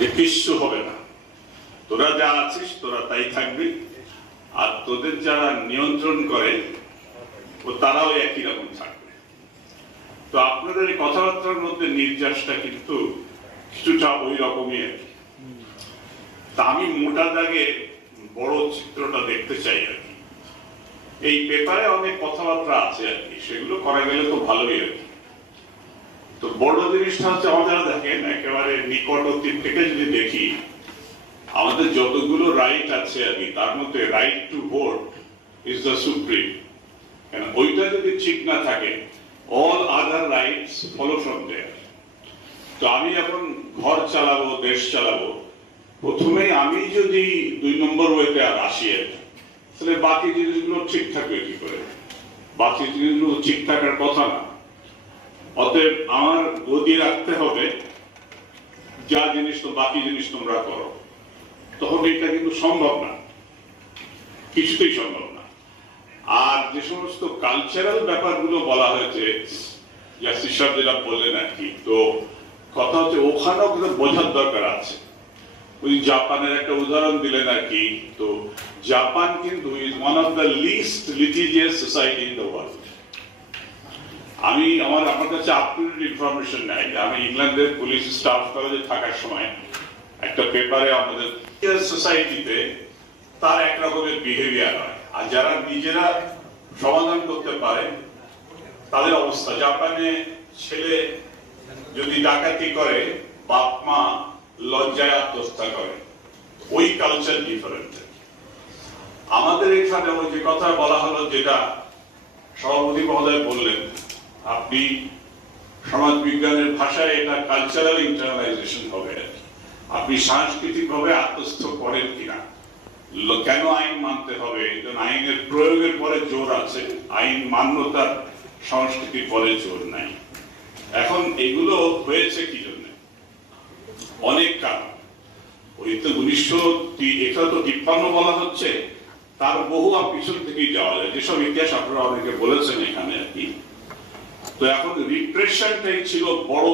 যে কিচ্ছু হবে না, তোরা যা আছিস তোরা তাই থাকবি, আর তোদের যারা নিয়ন্ত্রণ করে ও তারাও একই রকম থাকবে। তো আপনাদের এই কথাবার্তার মধ্যে নির্যাসটা কিন্তু কিছুটা ওই রকমই আর কি। তা আমি মোটা দাগে বড় চিত্রটা দেখতে চাই আর কি। এই পেপারে অনেক কথাবার্তা আছে আর কি, সেগুলো করা গেলে তো ভালোই আর কি। তো বড় জিনিসটা হচ্ছে আমাদের দেখেন একেবারে নিকট অতীত থেকে যদি দেখি, আমাদের যতগুলো রাইট আছে আর কি, তার মধ্যে right to vote is the supreme. কেন ওইটা যদি ঠিক না থাকে, all other rights follow from there. তো আমি এখন ঘর চালাবো, দেশ চালাবো, প্রথমেই আমি যদি 2 নম্বর ওয়েতে আর আসি, তাহলে বাকি জিনিসগুলো ঠিক থাকবে কি করে? বাকি জিনিসগুলো ঠিক থাকার কথা না। অতএব আমার গদি রাখতে হবে, যা জিনিস তো বাকি জিনিস তোমরা করো। তখন এটা কিন্তু সম্ভব না, কিছুতেই সম্ভব না। আর যে সমস্ত কালচারাল ব্যাপারগুলো বলা হয়েছে, জাস্টিস সাহেব যেটা বললেন আর কি, তো কথা হচ্ছে ওখানেও কিন্তু বোঝার দরকার আছে। ওই জাপানের একটা উদাহরণ দিলেন আর কি, তো জাপান কিন্তু is one of the least litigious society in the world. আমি আমার কাছে আপ টু ডেট ইনফরমেশন নাই, আমি ইংল্যান্ডের পুলিশ স্টাফ কলেজে থাকার সময় একটা পেপারে আমাদের সোসাইটিতে তার এক রকমের বিহেভিয়ার হয়, আর যারা নিজেরা সমাধান করতে পারে তাদের অবস্থা। জাপানে ছেলে যদি ডাকাতি করে, বাপ মা লজ্জায় আত্মহত্যা করে। ওই কালচার ডিফারেন্ট। আমাদের এখানে ওই যে কথা বলা হলো, যেটা সভাপতি মহোদয় বললেন, আপনি সমাজ বিজ্ঞানের ভাষায় এটা কালচারাল ইন্টারনালাইজেশন হবে। আপনি সাংস্কৃতিক ভাবে আত্মস্থ করেন কিনা, কেন আইন মানতে হবে, আইনের প্রয়োগের পরে জোর আছে, আইন মান্যতার সংস্কৃতির পরে জোর নাই। এখন এগুলো হয়েছে কি জন্য? অনেক কারণ। ওই তো 1953 বলা হচ্ছে, তার বহু পিছন থেকেই যাওয়া যায়, যেসব ইতিহাস আপনারা অনেকে বলেছেন এখানে আর কি। তো এখন রিপ্রেশনটাই ছিল বড়